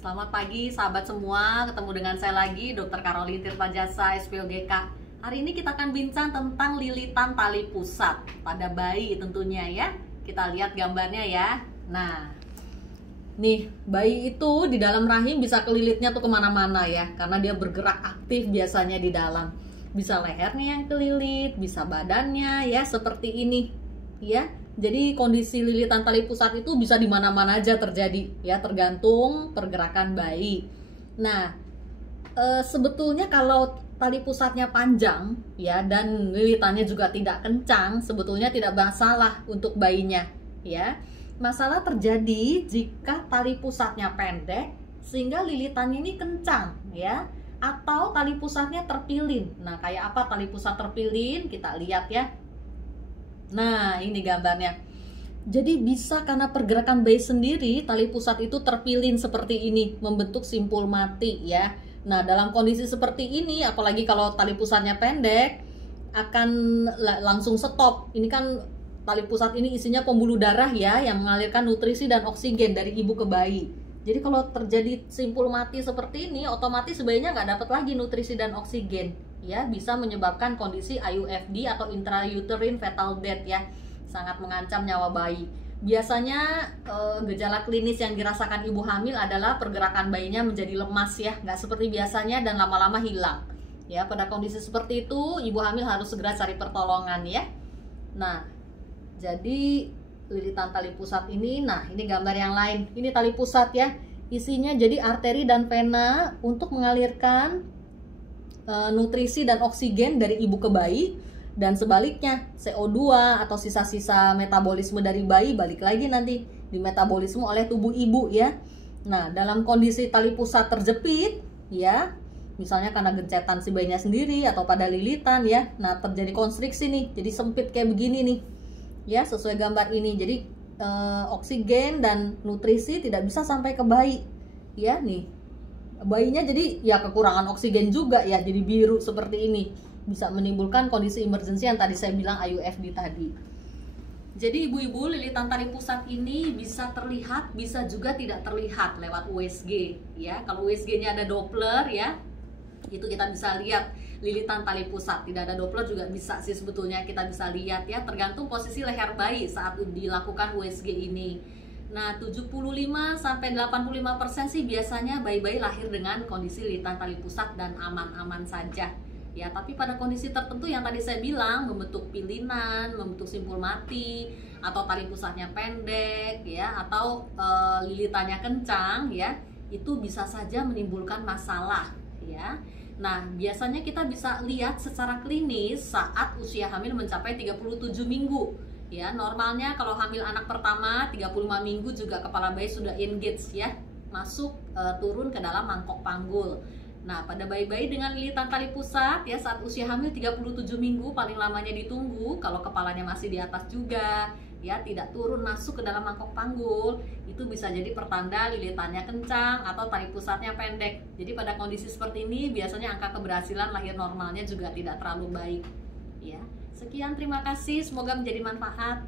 Selamat pagi sahabat semua, ketemu dengan saya lagi Dr. Karolin Tirtajasa, SPOGK. Hari ini kita akan bincang tentang lilitan tali pusat pada bayi tentunya ya. Kita lihat gambarnya ya. Nah, nih bayi itu di dalam rahim bisa kelilitnya tuh kemana-mana ya, karena dia bergerak aktif biasanya di dalam. Bisa lehernya yang kelilit, bisa badannya ya seperti ini ya. Jadi kondisi lilitan tali pusat itu bisa di mana-mana aja terjadi ya, tergantung pergerakan bayi. Nah, sebetulnya kalau tali pusatnya panjang ya dan lilitannya juga tidak kencang, sebetulnya tidak masalah untuk bayinya ya. Masalah terjadi jika tali pusatnya pendek sehingga lilitannya ini kencang ya, atau tali pusatnya terpilin. Nah, kayak apa tali pusat terpilin? Kita lihat ya. Nah, ini gambarnya. Jadi bisa karena pergerakan bayi sendiri, tali pusat itu terpilin seperti ini, membentuk simpul mati ya. Nah, dalam kondisi seperti ini, apalagi kalau tali pusatnya pendek, akan langsung stop. Ini kan tali pusat ini isinya pembuluh darah ya, yang mengalirkan nutrisi dan oksigen dari ibu ke bayi. Jadi kalau terjadi simpul mati seperti ini, otomatis bayinya nggak dapat lagi nutrisi dan oksigen ya, bisa menyebabkan kondisi IUFD atau intrauterine fetal death ya, sangat mengancam nyawa bayi. Biasanya gejala klinis yang dirasakan ibu hamil adalah pergerakan bayinya menjadi lemas ya, nggak seperti biasanya dan lama-lama hilang ya. Pada kondisi seperti itu ibu hamil harus segera cari pertolongan ya. Nah, jadi lilitan tali pusat ini, nah ini gambar yang lain, ini tali pusat ya, isinya jadi arteri dan vena untuk mengalirkan nutrisi dan oksigen dari ibu ke bayi, dan sebaliknya CO2 atau sisa-sisa metabolisme dari bayi balik lagi nanti dimetabolisme oleh tubuh ibu ya. Nah, dalam kondisi tali pusat terjepit ya, misalnya karena gencetan si bayinya sendiri atau pada lilitan ya, nah terjadi konstriksi nih, jadi sempit kayak begini nih ya, sesuai gambar ini. Jadi oksigen dan nutrisi tidak bisa sampai ke bayi ya. Nih bayinya jadi ya kekurangan oksigen juga ya, jadi biru seperti ini, bisa menimbulkan kondisi emergency yang tadi saya bilang IUFD tadi. Jadi ibu-ibu, lilitan tali pusat ini bisa terlihat, bisa juga tidak terlihat lewat USG ya. Kalau USG-nya ada Doppler ya, itu kita bisa lihat lilitan tali pusat. Tidak ada Doppler juga bisa sih sebetulnya kita bisa lihat ya, tergantung posisi leher bayi saat dilakukan USG ini. Nah, 75-85% sih biasanya bayi-bayi lahir dengan kondisi lilitan tali pusat dan aman-aman saja ya. Tapi pada kondisi tertentu yang tadi saya bilang, membentuk pilinan, membentuk simpul mati, atau tali pusatnya pendek ya, atau lilitannya kencang ya, itu bisa saja menimbulkan masalah ya. Nah, biasanya kita bisa lihat secara klinis saat usia hamil mencapai 37 minggu. Ya, normalnya kalau hamil anak pertama 35 minggu juga kepala bayi sudah engage ya, masuk turun ke dalam mangkok panggul. Nah, pada bayi-bayi dengan lilitan tali pusat ya, saat usia hamil 37 minggu paling lamanya ditunggu, kalau kepalanya masih di atas juga ya, tidak turun masuk ke dalam mangkok panggul, itu bisa jadi pertanda lilitannya kencang atau tali pusatnya pendek. Jadi pada kondisi seperti ini biasanya angka keberhasilan lahir normalnya juga tidak terlalu baik ya. Sekian, terima kasih, semoga menjadi manfaat.